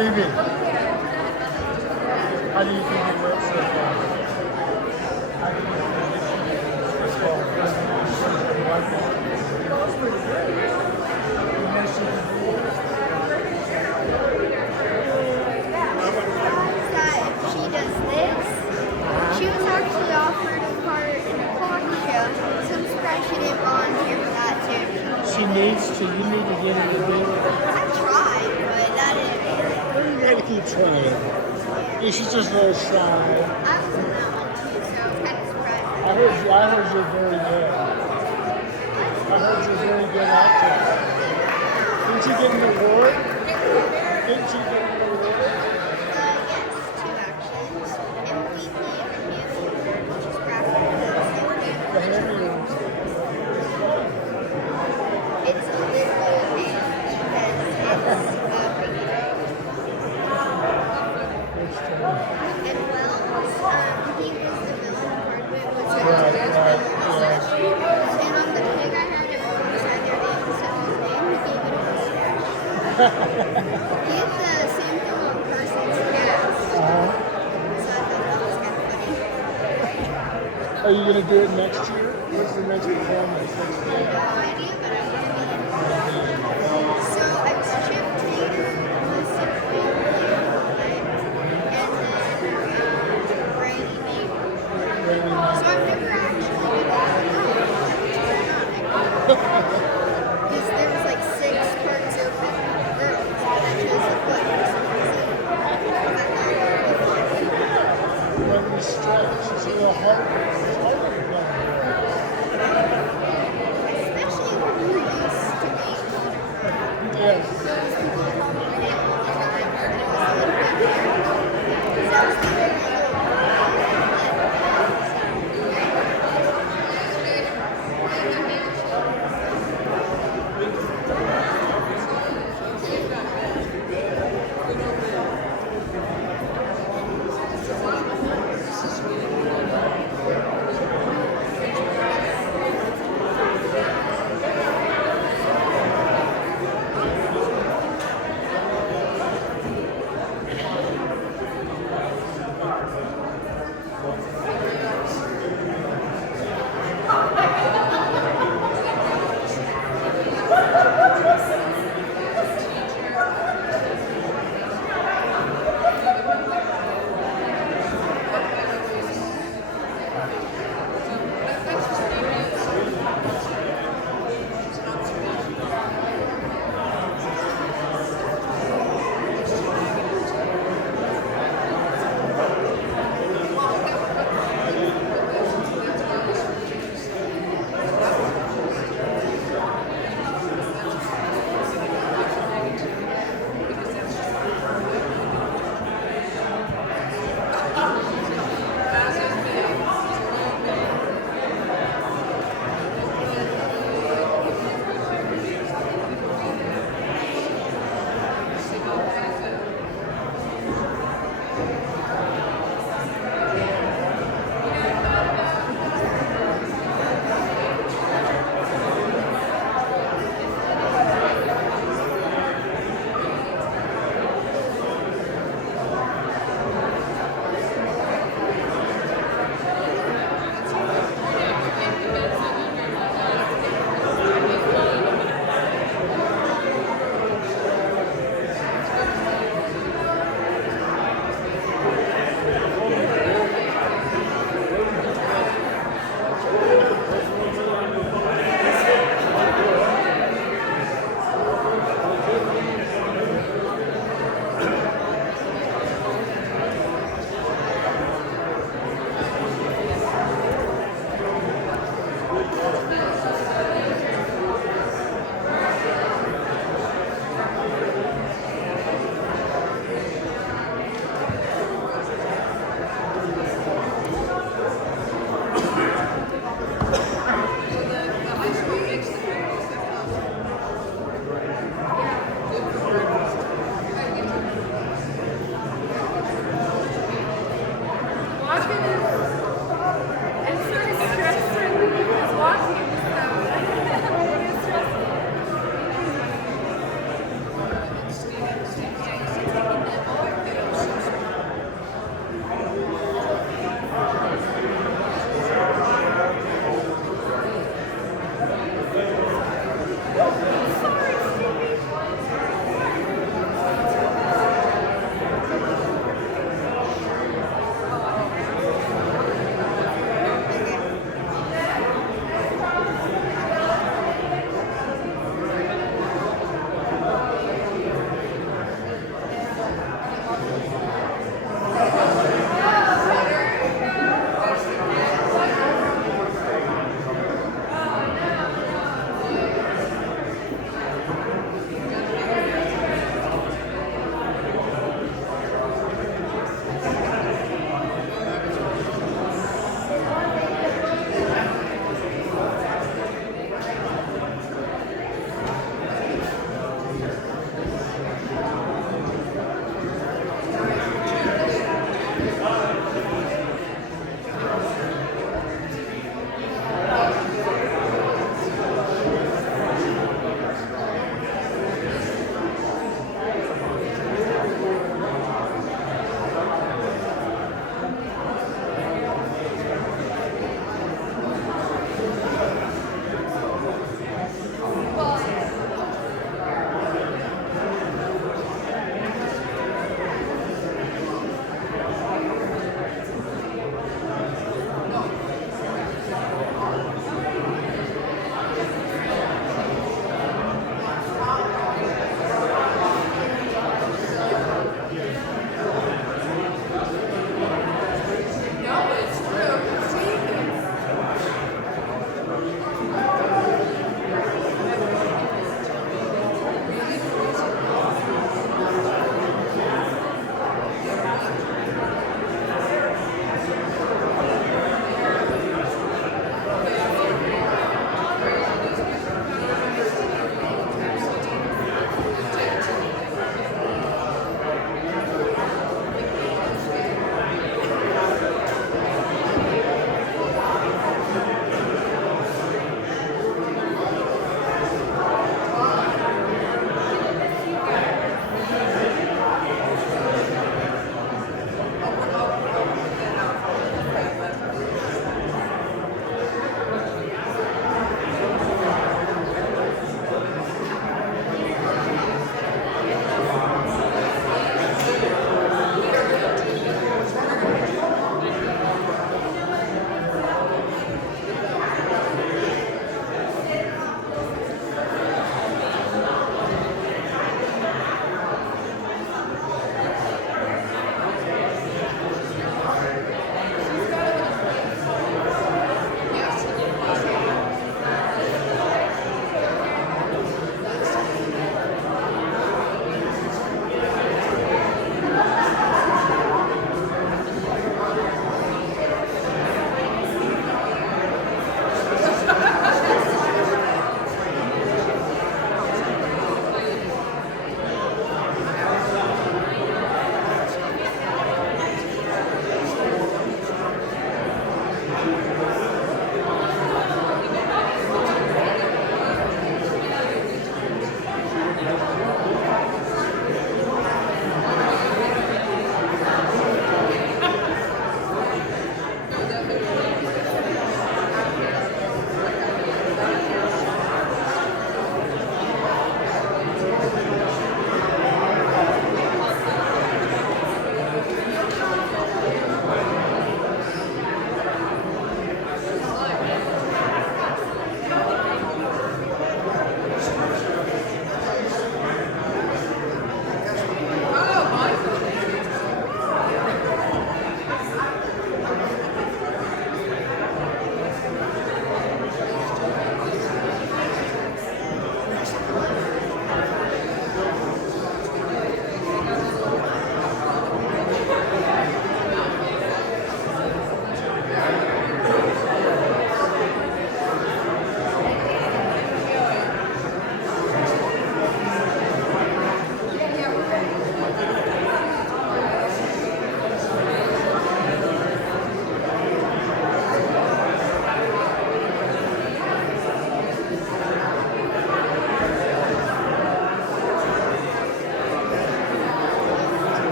Stevie, how do you think it went so far? How do you think it went so far? That if she does this, she was actually offered a part in a car show. So I'm surprised she didn't volunteer for that too. She needs to, you need to get her to do it. I tried, but that didn't work. Well, you gotta keep trying. Yeah, she's just a little shy. I was in that one too, so I'm kind of surprised. I heard you're very good. I heard you're very good actor. Didn't you get an award? Didn't you get an award? Yes, two actually. MVP of the music, which is graphic. The Hammy Awards. It's a literal name because it's and well, he was the villain part of it, was the mustache. And on the pig I had it on beside their name instead of his name, he gave it a mustache. He had the same thing on Carson's cast. So I thought that was kind of funny. Are you gonna do it next year? What's the next performance next year? No idea, but I want to be in it. So I was Chip Taylor, the Symphony of right? And then Brady Neighbor. So I've never actually been because there was like 6 parts open for girls, but I chose the boy for some reason. I thought it would be fun. When we stretch, it's a little hard. It's harder to go. Especially when you're used to being older. Yes. Those people call me Nick all the time, and it was a little bit weird. Because I was the only little girl.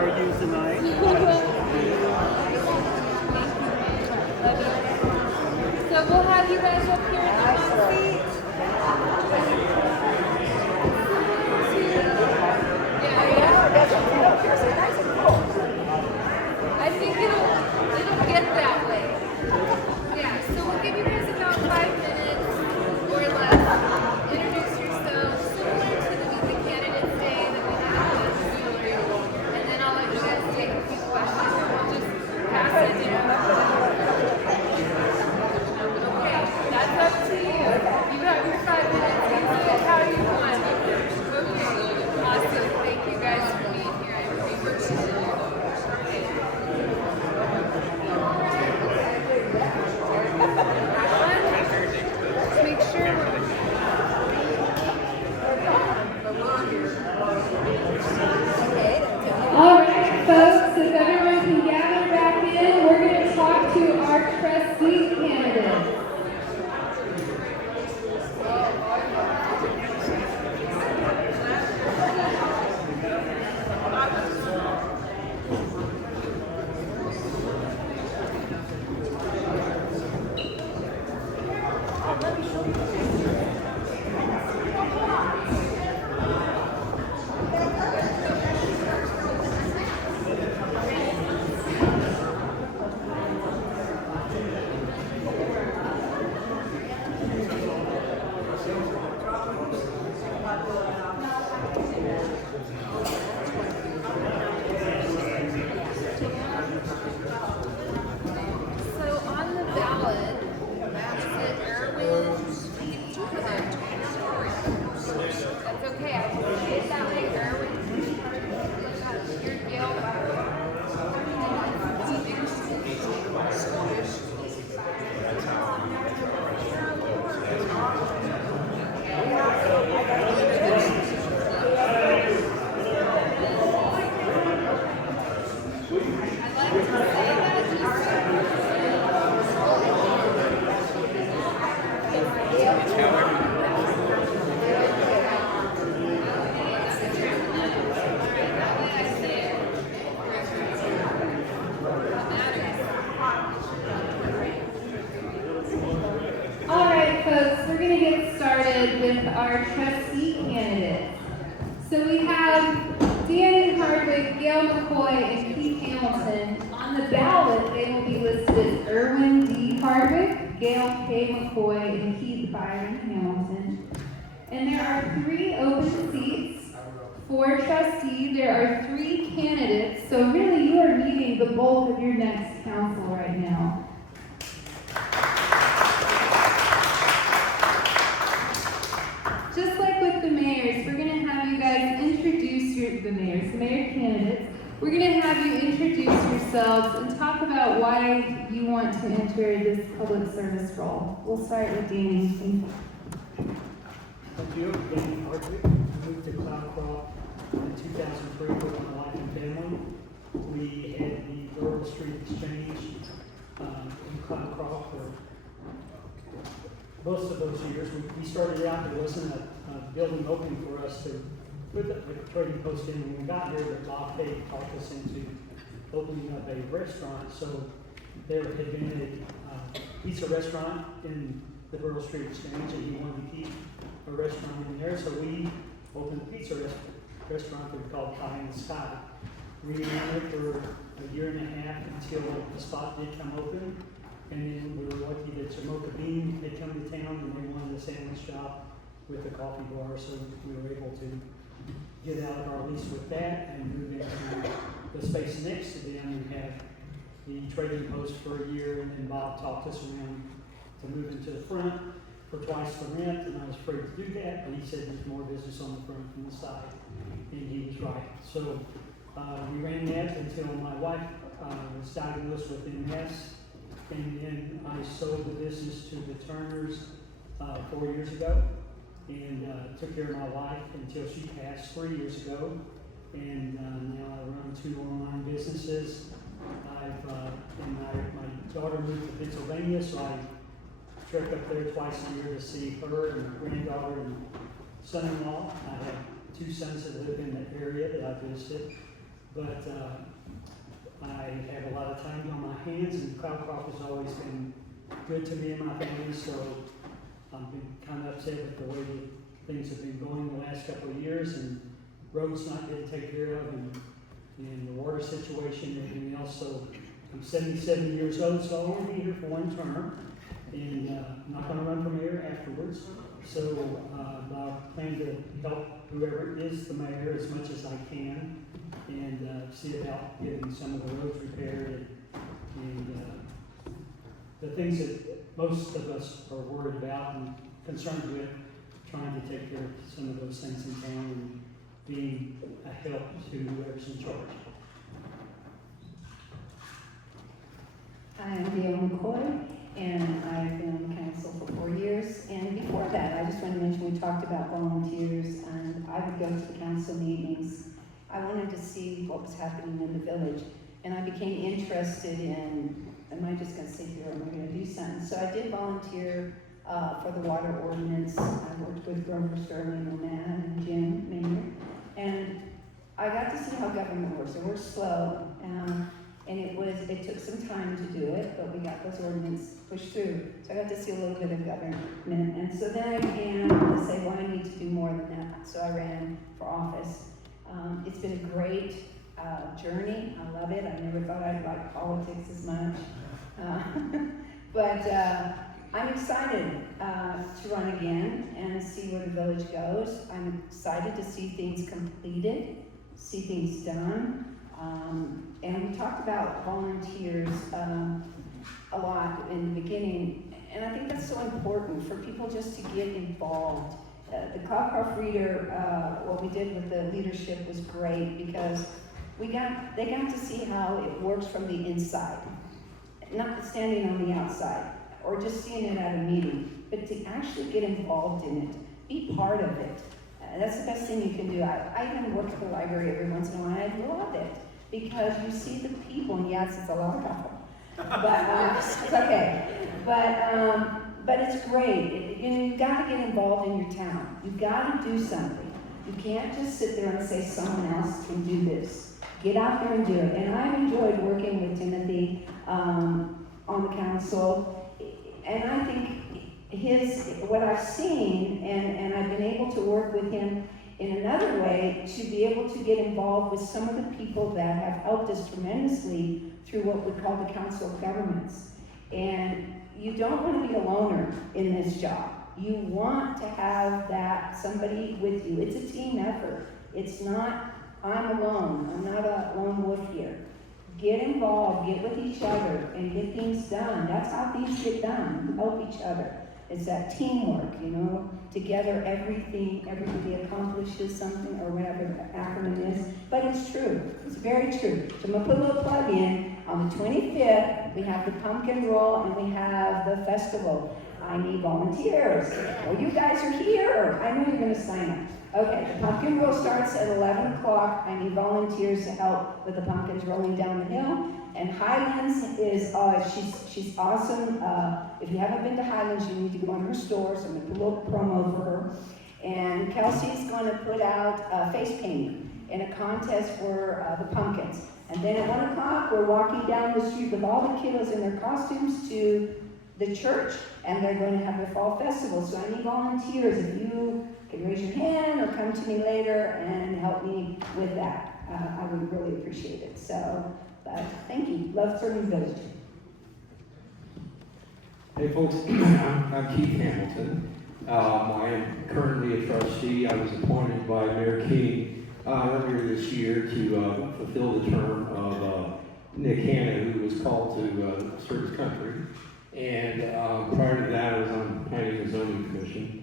are you tonight? So we'll have you guys up here in the hot seat. I think it'll get that way. Yeah, so we'll give you guys about 5 minutes or less. Introduce yourselves, similar to the Candidates Day that we had last year. And then I'll let you guys take a few questions and we'll just pass it down. Okay, that's up to you. You have your 5 minutes. Use it how you want. Okay, awesome. Thank you guys for being here. I really appreciate it. Make sure all right, folks, if everyone can gather back in, we're going to talk to our trustee candidates. So on the ballot, is it Erwin? That's okay. I can say it that way. Erwin. You're Gail. I'd like to say that all right, folks, we're going to get started with our trustee candidates. So we have Danny Hardwick, Gail McCoy, and Keith Hamilton. On the ballot, they will be listed as Erwin D. Hardwick, Gail K. McCoy, and Keith Byron Hamilton. And there are 3 open seats. For trustee, there are 3 candidates. So really, you are meeting the bulk of your next council right now. Just like with the mayors, we're going to have you guys introduce the mayor candidates. We're going to have you introduce yourselves and talk about why you want to enter this public service role. We'll start with Danny. Thank you. Danny Hardwick. I moved to Cloudcroft in 2003 with my wife and family. We had the Rural Street Exchange in Cloudcroft for most of those years. We started out, there wasn't a building open for us to put the trading post in. When we got here, the block they talked us into opening up a restaurant. So there had been a pizza restaurant in the Rural Street Exchange, and he wanted to keep a restaurant in there. So we opened a pizza restaurant that we called Pie in the Sky. We ran it for a year and a half until the spot did come open. And then we were lucky that Jamocha Bean had come to town and they wanted a sandwich shop with a coffee bar, so we were able to get out of our lease with that and move into the space next to them and have the trading post for a year. And then Bob talked us around to move into the front for twice the rent, and I was afraid to do that, but he said there's more business on the front than the side, and he was right. So we ran that until my wife was diagnosed with MS. And then I sold the business to the Turners 4 years ago, and took care of my wife until she passed 3 years ago. And now I run 2 online businesses. And my daughter moved to Pennsylvania, so I trek up there twice a year to see her and my granddaughter and son-in-law. I have 2 sons that live in the area that I visited. but I have a lot of time on my hands, and Cloudcroft has always been good to me and my family, so I've been kind of upset with the way that things have been going the last couple of years, and roads not getting taken care of, and the water situation and everything else. So I'm 77 years old, so I'll only be here for one term, and I'm not going to run for mayor afterwards. So I plan to help whoever is the mayor as much as I can, and see about getting some of the roads repaired and the things that most of us are worried about and concerned with, trying to take care of some of those things in town and being a help to whoever's in charge. I am Gail McCoy, and I've been on the council for 4 years. And before that, I just want to mention, we talked about volunteers, and I would go to the council meetings. I wanted to see what was happening in the village, and I became interested in, am I just going to sit here or am I going to do something? So I did volunteer for the water ordinance. I worked with Grover Sterling on that, and Jim Maynard. And I got to see how government works. It works slow, and it took some time to do it, but we got those ordinances pushed through. So I got to see a little bit of government. And so then I began to say, well, I need to do more than that. So I ran for office. It's been a great journey. I love it. I never thought I'd like politics as much. But I'm excited to run again and see where the village goes. I'm excited to see things completed, see things done. And we talked about volunteers a lot in the beginning, and I think that's so important for people just to get involved. The Cloudcroft Reader, what we did with the leadership was great, because they got to see how it works from the inside, not standing on the outside or just seeing it at a meeting, but to actually get involved in it, be part of it. That's the best thing you can do. I even work at the library every once in a while, and I love it, because you see the people, and yes, it's a lot of people, but it's okay. But it's great. You've got to get involved in your town. You've got to do something. You can't just sit there and say someone else can do this. Get out there and do it. And I've enjoyed working with Timothy on the council, and I think what I've seen, and I've been able to work with him in another way, to be able to get involved with some of the people that have helped us tremendously through what we call the Council of Governments. And you don't want to be a loner in this job. You want to have somebody with you. It's a team effort. It's not, I'm alone. I'm not a lone wolf here. Get involved, get with each other, and get things done. That's how things get done. Help each other. It's that teamwork, together everybody accomplishes something, or whatever the acronym is. But it's true. It's very true. So I'm going to put a little plug in. On the 25th, we have the pumpkin roll and we have the festival. I need volunteers. Well, you guys are here. I know you're going to sign up. Okay, the pumpkin roll starts at 11 o'clock. I need volunteers to help with the pumpkins rolling down the hill. And Highlands is, she's awesome. If you haven't been to Highlands, you need to go in her store, so I'm going to put a little promo for her. And Kelsey's going to put out face painting in a contest for the pumpkins. And then at 1 o'clock, we're walking down the street with all the kiddos in their costumes to the church, and they're going to have their fall festival. So I need volunteers. If you can raise your hand or come to me later and help me with that, I would really appreciate it. So, thank you. Love serving Village. Hey folks, I'm Keith Hamilton. I am currently a trustee. I was appointed by Mayor King earlier this year to fulfill the term of Nick Hanna, who was called to serve his country. And prior to that, I was on the Planning and Zoning Commission.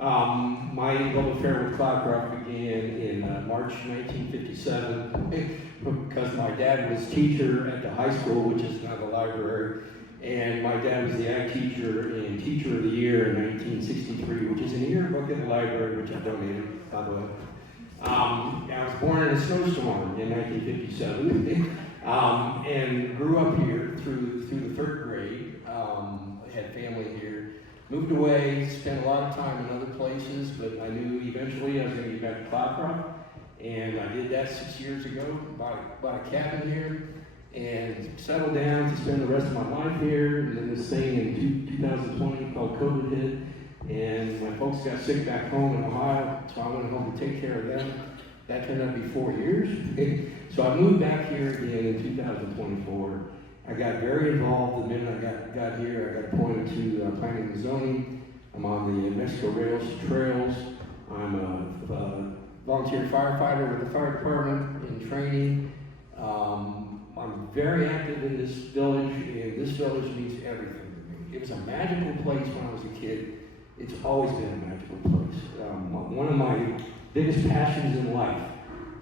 My love affair with Cloudcroft began in March 1957 because my dad was teacher at the high school, which is now the library. And my dad was the ag teacher and Teacher of the Year in 1963, which is in the yearbook in the library, which I donated, by the way. I was born in a snowstorm in 1957 and grew up here through the third grade. Had family here. Moved away, spent a lot of time in other places, but I knew eventually I was going to get back to Cloudcroft. And I did that 6 years ago, bought a cabin here, and settled down to spend the rest of my life here. And then this thing in 2020 called COVID hit, and my folks got sick back home in Ohio, so I went home to take care of them. That turned out to be 4 years. So I moved back here again in 2024. I got very involved the minute I got here. I got appointed to planning and zoning. I'm on the Mexico Rails Trails. I'm a volunteer firefighter with the fire department in training. I'm very active in this village, and this village means everything to me. It was a magical place when I was a kid. It's always been a magical place. One of my biggest passions in life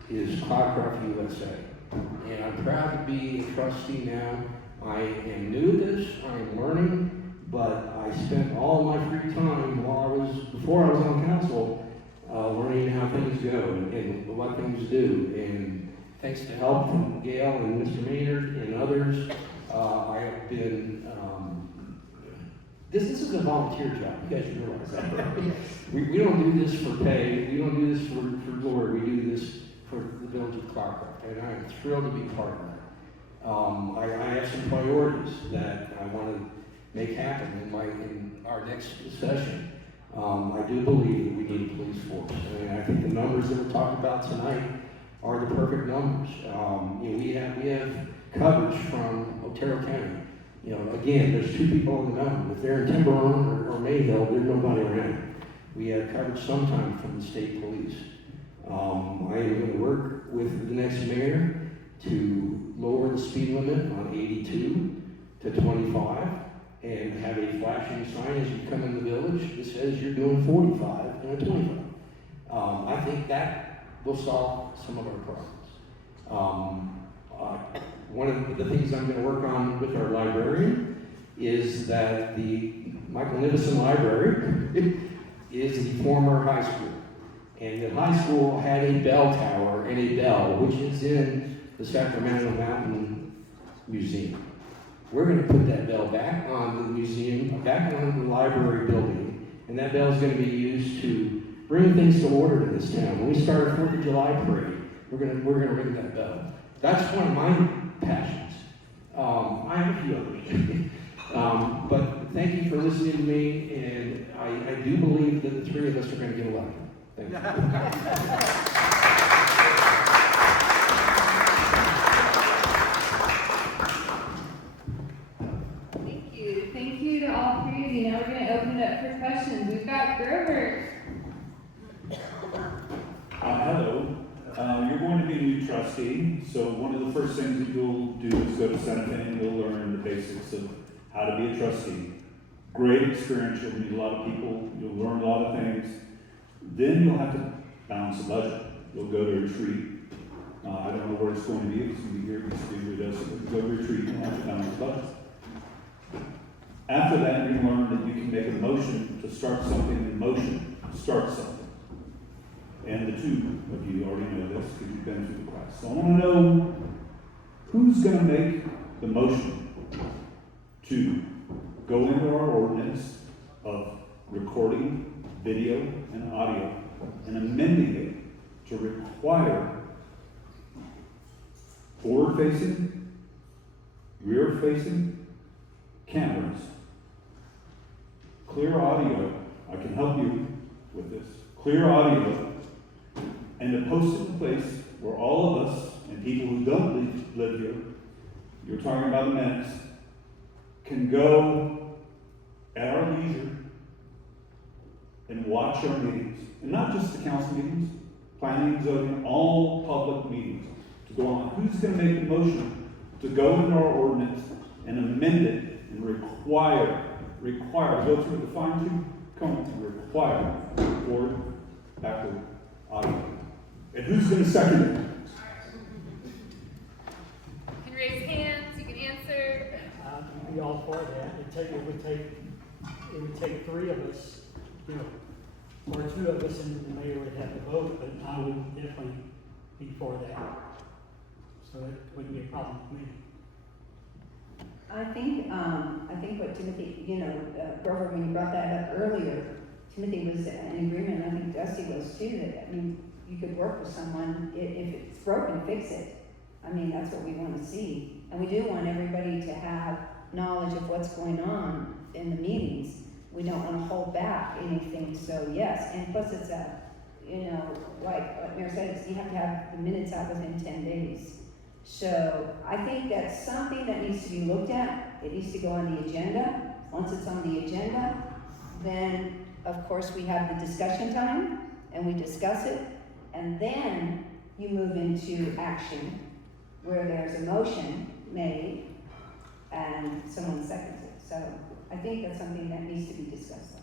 is Cloudcraft USA, and I'm proud to be a trustee now. I am new to this, I am learning, but I spent all my free time before I was on council, learning how things go and what things do. And thanks to help from Gail and Mr. Maynard and others, I have been, this is a volunteer job, you guys realize that, right? We don't do this for pay, we don't do this for glory, we do this for the village of Cloudcraft, and I am thrilled to be part of that. I have some priorities that I want to make happen in our next session. I do believe that we need a police force, and I think the numbers that we're talking about tonight are the perfect numbers. We have coverage from Otero County. Again, there's 2 people in the mountain. If they're in Tiburon or Mayhill, there's nobody around. We have coverage sometime from the state police. I am going to work with the next mayor to lower the speed limit on 82 to 25 and have a flashing sign as you come in the village that says you're doing 45 and a 25. I think that will solve some of our problems. One of the things I'm going to work on with our librarian is that the Michael Nivison Library is the former high school. And the high school had a bell tower and a bell, which is in the Sacramento Mountain Museum. We're going to put that bell back on the museum, back on the library building, and that bell is going to be used to bring things to order in this town. When we start a 4th of July parade, we're going to ring that bell. That's one of my passions. I have a few others. But thank you for listening to me, and I do believe that the 3 of us are going to get elected. Thank you. Thank you to all 3 of you. Now we're going to open it up for questions. We've got Grover. Hello. You're going to be a new trustee, so one of the first things that you'll do is go to Santa Fe and you'll learn the basics of how to be a trustee. Great experience, you'll meet a lot of people, you'll learn a lot of things. Then you'll have to balance the budget. You'll go to retreat. I don't know where it's going to be, if it's going to be here, it's going to be with us, but go to retreat and have to balance the budget. After that, you learn that you can make a motion to start something in motion, start something. And the 2 of you already know this because you've been through the class. So I want to know who's going to make the motion to go into our ordinance of recording video and audio and amending it to require forward-facing, rear-facing cameras, clear audio. I can help you with this. Clear audio, and to post it in a place where all of us and people who don't live here, you're talking about the minutes, can go at our leisure and watch our meetings. And not just the council meetings, planning, zoning, all public meetings to go on. Who's going to make the motion to go into our ordinance and amend it and require, go through the fine-tooth comb and require forward, backward audio? And who's going to second it? You can raise hands, you can answer. We'd be all for that. It would take 3 of us, or 2 of us, and the mayor would have to vote, but I would definitely be for that. So it wouldn't be a problem with me. I think what Timothy, Grover, when you brought that up earlier, Timothy was in agreement, I think Dusty was too, that, you could work with someone, if it's broken, fix it. I mean, that's what we wanna see. And we do want everybody to have knowledge of what's going on in the meetings. We don't wanna hold back anything, so yes, and plus it's like Mayor said, you have to have the minutes out within 10 days. So I think that's something that needs to be looked at. It needs to go on the agenda. Once it's on the agenda, then of course we have the discussion time and we discuss it, and then you move into action where there's a motion made and someone seconds it. So I think that's something that needs to be discussed.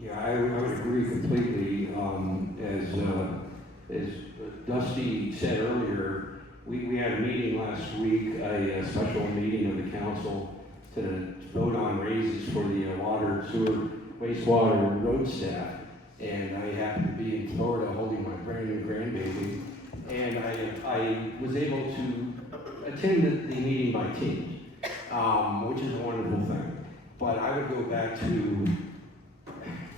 Yeah, I would agree completely. As Dusty said earlier, we had a meeting last week, a special meeting of the council to vote on raises for the water, sewer, wastewater, road staff. And I happened to be in Florida holding my brand new grandbaby. And I was able to attend the meeting by teams, which is a wonderful thing. But I would go back to,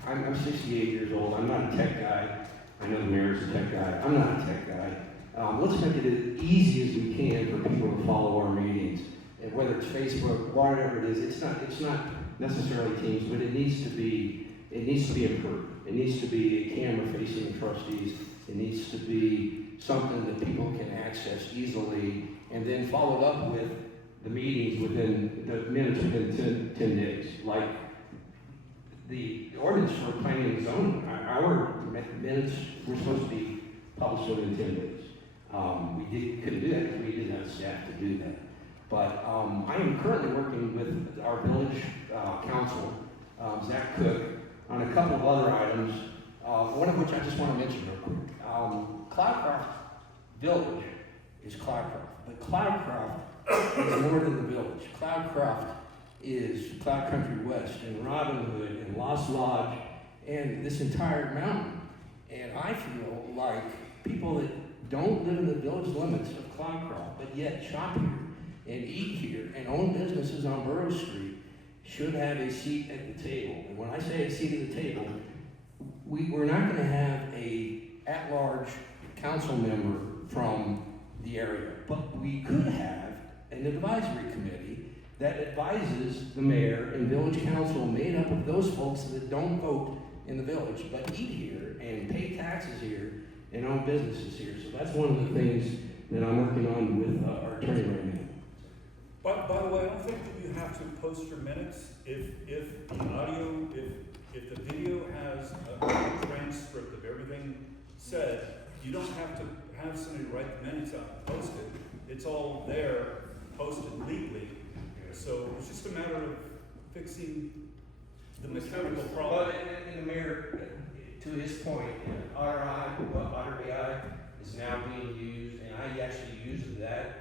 I'm 68 years old. I'm not a tech guy. I know the mayor's a tech guy. I'm not a tech guy. Let's make it as easy as we can for people to follow our meetings. And whether it's Facebook, whatever it is, it's not necessarily Teams, but it needs to be improved. It needs to be a camera facing trustees. It needs to be something that people can access easily, and then followed up with the meetings within the minutes within 10 days. Like the ordinance for planning and zoning, our minutes were supposed to be published within 10 days. We couldn't do that because we didn't have staff to do that. But I am currently working with our village council, Zach Cook, on a couple of other items, one of which I just want to mention real quick. Cloudcroft Village is Cloudcroft, but Cloudcroft is more than the village. Cloudcroft is Cloud Country West and Robin Hood and Lost Lodge and this entire mountain. And I feel like people that don't live in the village limits of Cloudcroft, but yet shop here and eat here and own businesses on Borough Street should have a seat at the table. And when I say a seat at the table, we're not going to have a at-large council member from the area, but we could have an advisory committee that advises the mayor and village council made up of those folks that don't vote in the village, but eat here and pay taxes here and own businesses here. So that's one of the things that I'm working on with our attorney right now. By the way, I don't think that you have to post your minutes if the audio, if the video has a transcript of everything said. You don't have to have somebody write the minutes out and post it. It's all there, posted legally. So it's just a matter of fixing the mechanical problem. But and the mayor, to his point, Otter AI is now being used, and I actually used that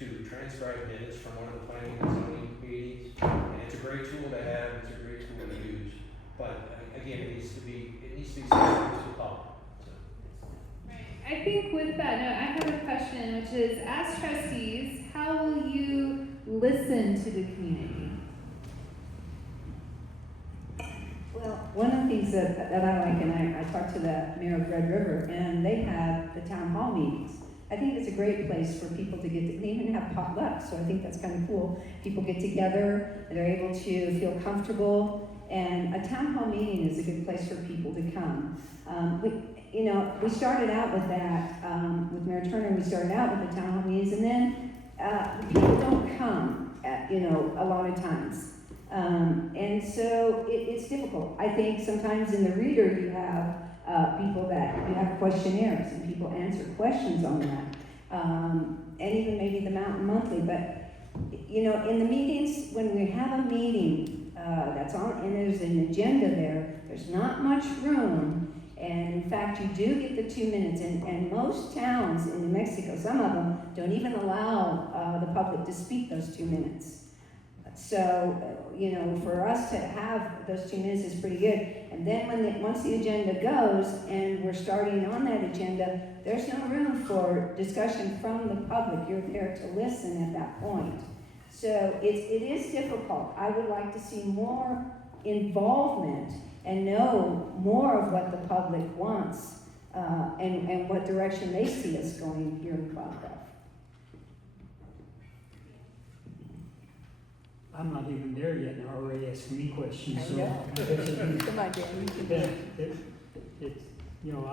to transcribe minutes from one of the planning and zoning meetings. And it's a great tool to have, it's a great tool to use. But again, it needs to be accessible to the public. I think with that note, I have a question, which is, as trustees, how will you listen to the community? Well, one of the things that I like, and I talked to the mayor of Red River, and they have the town hall meetings. I think it's a great place for people to get, they even have potluck, so I think that's kind of cool. People get together, and they're able to feel comfortable, and a town hall meeting is a good place for people to come. We started out with that, with Mayor Turner, we started out with the town hall meetings, and then people don't come, a lot of times. And so it's difficult. I think sometimes in the reader you have people that, you have questionnaires and people answer questions on that. And even maybe the Mountain Monthly, but in the meetings, when we have a meeting that's on, and there's an agenda there's not much room. And in fact, you do get the 2 minutes, and most towns in New Mexico, some of them, don't even allow the public to speak those 2 minutes. So, for us to have those 2 minutes is pretty good. And then once the agenda goes and we're starting on that agenda, there's no room for discussion from the public. You're there to listen at that point. So it is difficult. I would like to see more involvement and know more of what the public wants, and what direction they see us going here in Cloudcroft. I'm not even there yet, and they're already asking me questions, I so. know. I guess it- Come on, Dan, you can do Yeah, it. it, you know,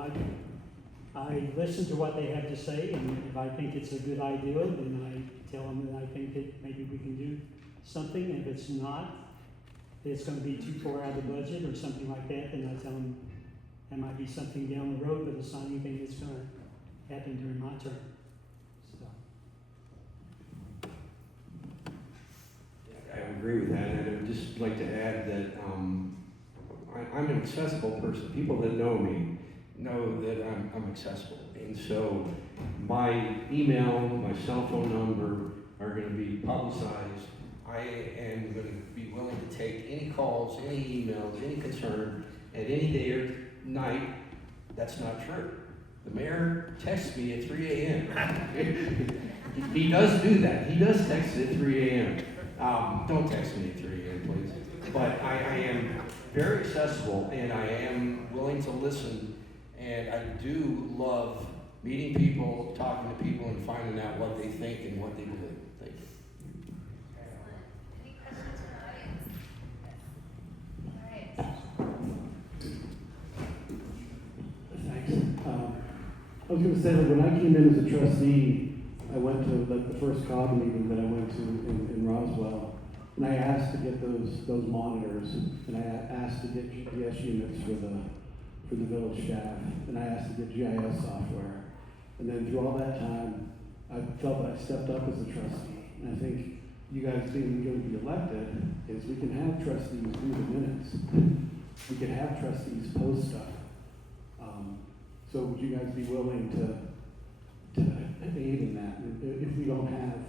I listen to what they have to say, and if I think it's a good idea, then I tell them that I think that maybe we can do something. If it's not, it's gonna be too far out of the budget or something like that, then I tell them there might be something down the road, but it's not anything that's gonna happen during my term, so. I agree with that, and I would just like to add that I'm an accessible person. People that know me know that I'm accessible, and so my email, my cell phone number are going to be publicized. I am going to be willing to take any calls, any emails, any concern at any day or night. That's not true. The mayor texts me at 3 a.m. He does do that. He does text at 3 a.m. Don't text me at 3 a.m., please. But I am very accessible, and I am willing to listen, and I do love meeting people, talking to people, and finding out what they think and what they believe. Thank you. Any questions from the audience? All right. Thanks. I was going to say that when I came in as a trustee, I went to like the first COG meeting that I went to in Roswell, and I asked to get those monitors, and I asked to get GPS units for the village staff, and I asked to get GIS software. And then through all that time, I felt that I stepped up as a trustee. And I think you guys being going to be elected is we can have trustees do the minutes. We can have trustees post stuff. So would you guys be willing to aid in that if we don't have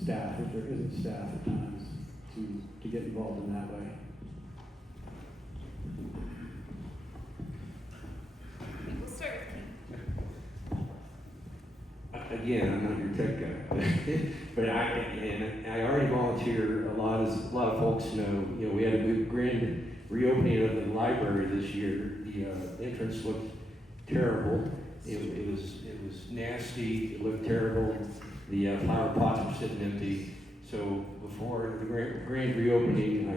staff, if there isn't staff at times to get involved in that way? We'll start with King. Again, I'm not your tech guy, but I already volunteer a lot. As a lot of folks know, we had a big grand reopening of the library this year. The entrance looked terrible. It was nasty. It looked terrible. The flower pots were sitting empty. So before the grand reopening, I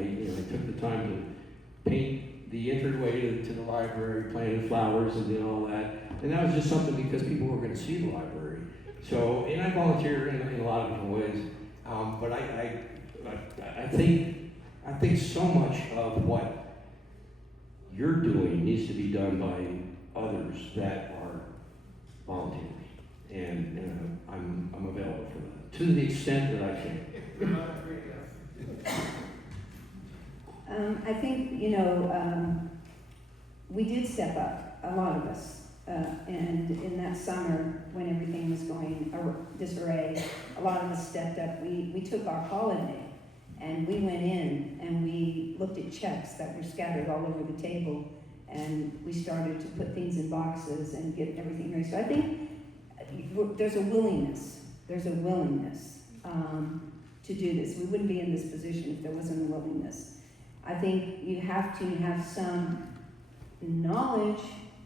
took the time to paint the entryway to the library, planted flowers, and did all that. And that was just something because people were going to see the library. So, and I volunteer in a lot of different ways. But I think so much of what you're doing needs to be done by others that are volunteers, and I'm available for that to the extent that I can. I think, we did step up, a lot of us. And in that summer, when everything was going disarray, a lot of us stepped up. We took our holiday and we went in and we looked at checks that were scattered all over the table, and we started to put things in boxes and get everything ready. So I think there's a willingness to do this. We wouldn't be in this position if there wasn't a willingness. I think you have to have some knowledge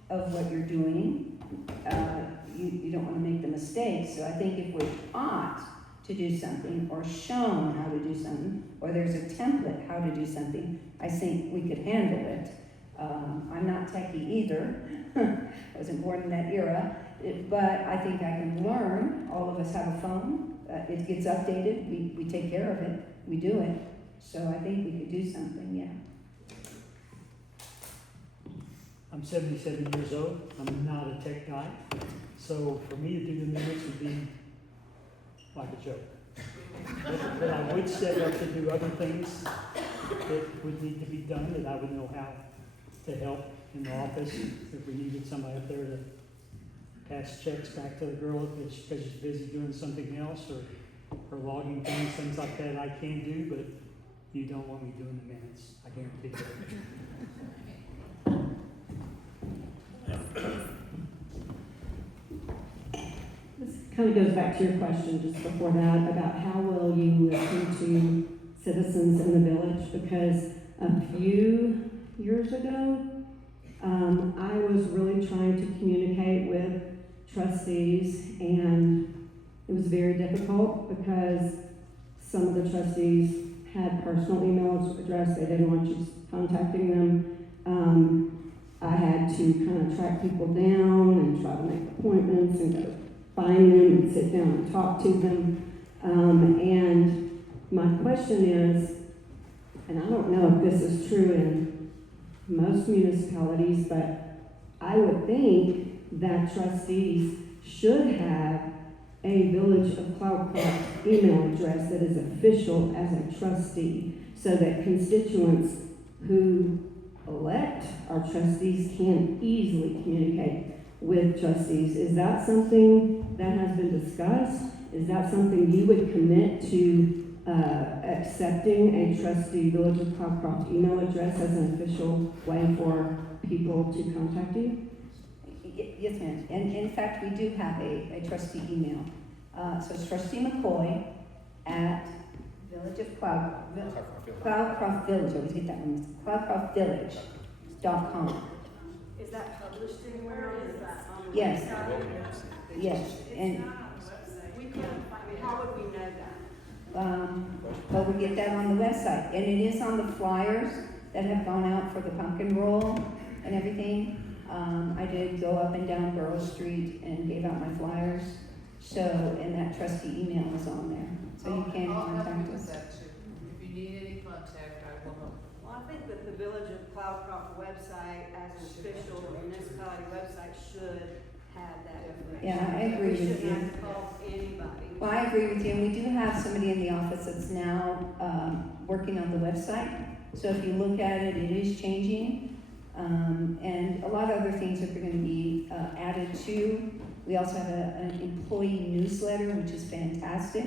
of what you're doing. You don't want to make the mistake. So I think if we're taught to do something or shown how to do something, or there's a template how to do something, I think we could handle it. I'm not techie either. I wasn't born in that era. But I think I can learn. All of us have a phone. It gets updated. We take care of it. We do it. So I think we could do something, yeah. I'm 77 years old. I'm not a tech guy. So for me to do the minutes would be like a joke. But I would step up to do other things that would need to be done, that I would know how to help in the office. If we needed somebody up there to pass checks back to the girl because she's busy doing something else, or logging things like that, I can do, but you don't want me doing the minutes. I guarantee you. This kind of goes back to your question just before that about how will you listen to citizens in the village, because a few years ago. I was really trying to communicate with trustees, and it was very difficult because some of the trustees had personal email address. They didn't want you contacting them. I had to kind of track people down and try to make appointments and go find them and sit down and talk to them. And my question is, and I don't know if this is true in most municipalities, but I would think that trustees should have a Village of Cloudcroft email address that is official as a trustee, so that constituents who elect our trustees can easily communicate with trustees. Is that something that has been discussed? Is that something you would commit to accepting a trustee Village of Cloudcroft email address as an official way for people to contact you? Yes, ma'am. And in fact, we do have a trustee email. So it's trustee McCoy at Village of Cloudcroft Village. I always get that one. CloudcroftVillage.com. Is that published anywhere, or is that on the Yes. website? Yes. And We couldn't, I mean, how would we know that? but we get that on the website, and it is on the flyers that have gone out for the pumpkin roll and everything. I did go up and down Borough Street and gave out my flyers. So, and that trustee email is on there, so you can contact us. If you need any contact, I will help. Well, I think that the Village of Cloudcroft website, as an official municipality website, should have that information. Yeah, I agree with We shouldn't you. have to call anybody. Well, I agree with you, and we do have somebody in the office that's now working on the website. So if you look at it, it is changing. And a lot of other things are going to be added to. We also have an employee newsletter, which is fantastic.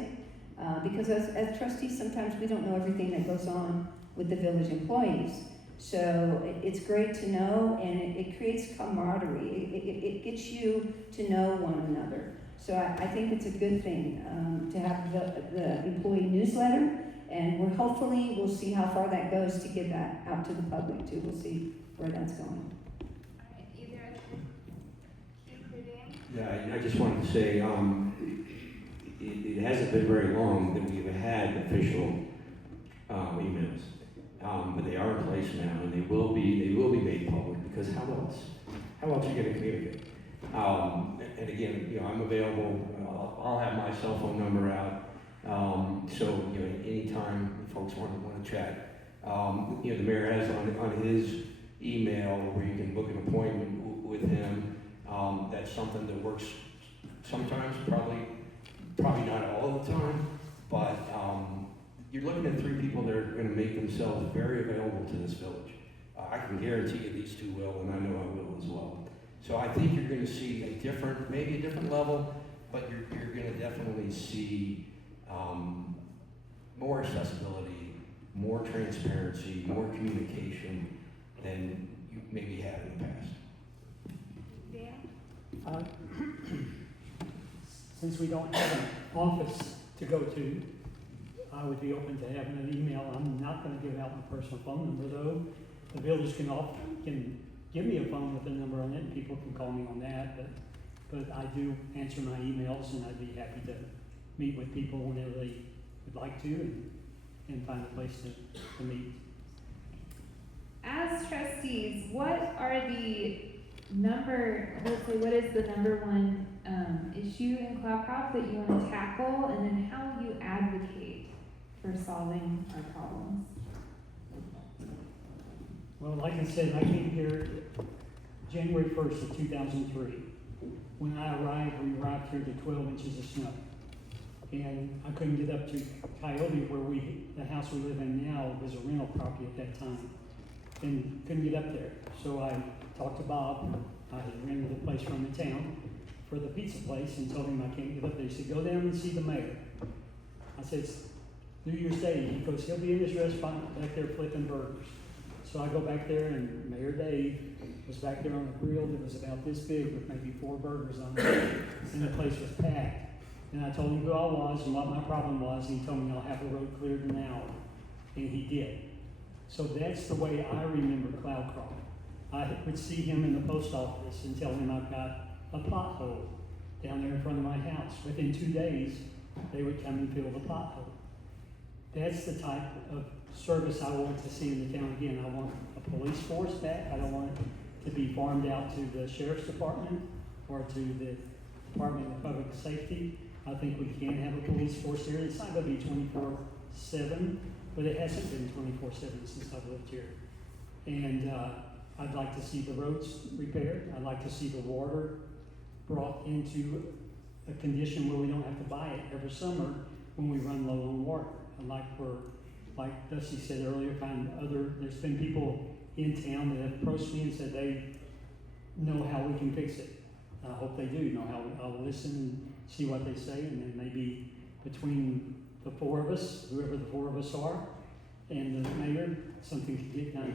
Because as trustees, sometimes we don't know everything that goes on with the village employees. So it's great to know, and it creates camaraderie. It gets you to know one another. So I think it's a good thing to have the employee newsletter, and we'll see how far that goes to get that out to the public too. We'll see where that's going. Yeah, I just wanted to say, it hasn't been very long that we've had official emails, but they are in place now, and they will be made public, because how else are you going to communicate? And again, I'm available. I'll have my cell phone number out, so anytime folks want to chat. The mayor has on his email where you can book an appointment with him. That's something that works sometimes, probably not all the time, but you're looking at 3 people that are going to make themselves very available to this village. I can guarantee you these 2 will, and I know I will as well. So I think you're going to see maybe a different level, but you're going to definitely see more accessibility, more transparency, more communication than you maybe had in the past. Since we don't have an office to go to, I would be open to having an email. I'm not going to give out my personal phone number, though. The village can give me a phone with a number on it, and people can call me on that. But I do answer my emails, and I'd be happy to meet with people whenever they would like to, and find a place to meet. As trustees, what is the number one issue in Cloudcroft that you want to tackle, and then how will you advocate for solving our problems? Well, like I said, I came here January 1st of 2003. When I arrived, we arrived here to 12 inches of snow. And I couldn't get up to Coyote, where the house we live in now was a rental property at that time. And couldn't get up there. So I talked to Bob. I had rented a place from the town for the pizza place and told him I can't get up there. He said, go down and see the mayor. I said, it's New Year's Day. He goes, he'll be in his restaurant back there flipping burgers. So I go back there, and Mayor Dave was back there on a grill that was about this big with maybe 4 burgers on it, and the place was packed. And I told him who I was and what my problem was, and he told me I'll have the road cleared in an hour, and he did. So that's the way I remember Cloudcroft. I would see him in the post office and tell him I've got a pothole down there in front of my house. Within 2 days, they would come and fill the pothole. That's the type of service I want to see in the town again. I want a police force back. I don't want it to be farmed out to the sheriff's department or to the Department of Public Safety. I think we can have a police force here. It's not going to be 24/7, but it hasn't been 24/7 since I've lived here. And I'd like to see the roads repaired. I'd like to see the water brought into a condition where we don't have to buy it every summer when we run low on water. And like Dusty said earlier, there's been people in town that have approached me and said they know how we can fix it. I hope they do know how. I'll listen and see what they say, and then maybe between the four of us, whoever the four of us are, and the mayor, something can get done.